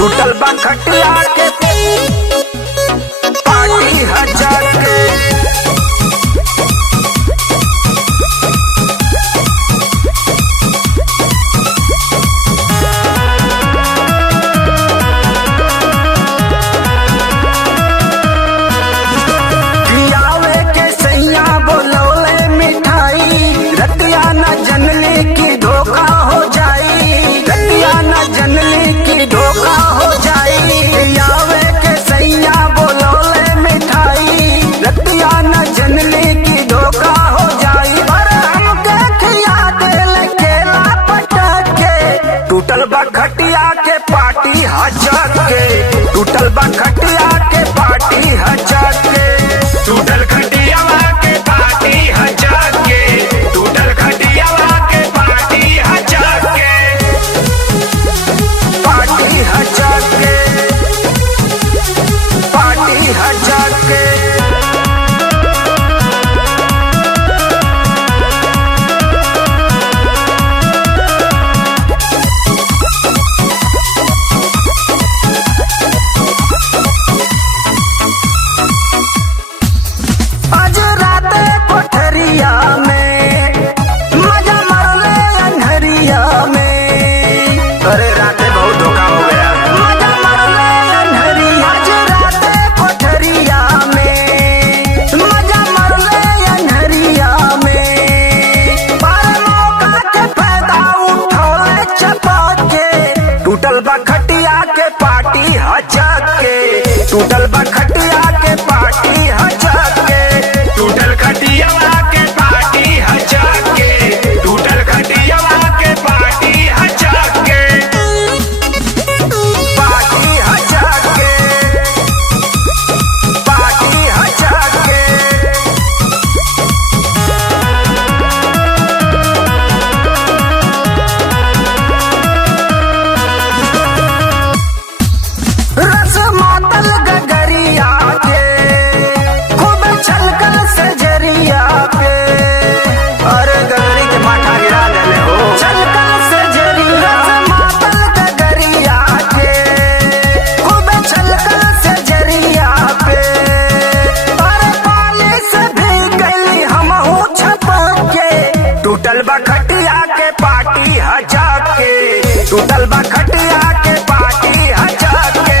टूटल बा खटिया के पार्टी हजार के। खियावे के सैया बोलौले मिठाई, रतिया न जनली की धोखा हो जाई, रतिया न जनली की धोखा हो जाई। खियावे के सैया बोलौले मिठाई, रतिया न जनली की धोखा हो जाई। पर हमके खिया देल केला पटक के, टूटल बा खटिया के पार्टी हजार के, टूटल बा खटिया के पार्टी हजार के। टूटल खटियावा के पार्टी हजार के, टूटल खटियावा के पार्टी हजार के। पार्टी हजार के, पार्टी हजार के। आज राते कोठरिया में मजा मारले अन्हरिया में। अरे राते बहुत धोखा हो गया, मजा मारले अन्हरिया। आज राते कोठरिया में मजा मारले अन्हरिया में। पर मौका के फायदा उठौले चपक के, टूटल बा खटिया के पार्टी हजार के, टूटल बा खटिया के पार्टी हजार के। टूटल खटियावा के पार्टी हजार के, टूटल खटियावा के पार्टी हजार के। पार्टी हजार के, पार्टी हजार के। रस मातल गगरिया के, खूब छलकल सजरिया पे। अरे गगरी के माथा गिरा देले हो, छलकल सजरिया। रस मातल गगरिया के, खूब छलकल सजरिया पे। अरे पानी से भी गली हमहू छपक के, टूटल बा खटिया के पार्टी हजार के, टूटल बा खटिया के पार्टी हजार के।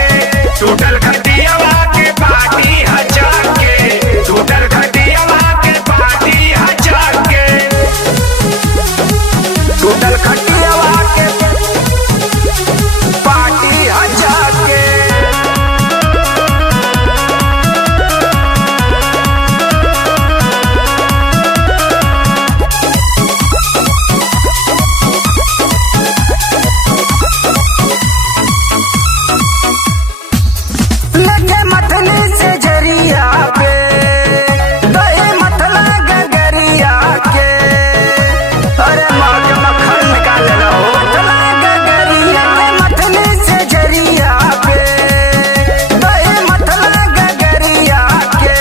टूटल खटियावा के पार्टी हजार के, टूटल खटियावा के पार्टी हजार के। टूटल खटियावा के पार्टी हजार के। लगे मथली से जरिया पे, दही मथला गगरिया के। अरे माँ के मक्खन निकाल लो, मथला गगरिया के। मथली से जरिया पे, दही मथला गगरिया के।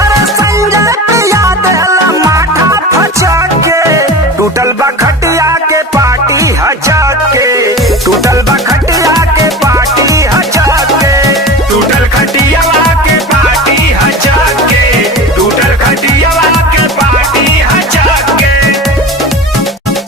अरे संजय पिया देला माथा फचा के, टूटल बा खटिया के पार्टी हजार के, टूटल बा खटिया के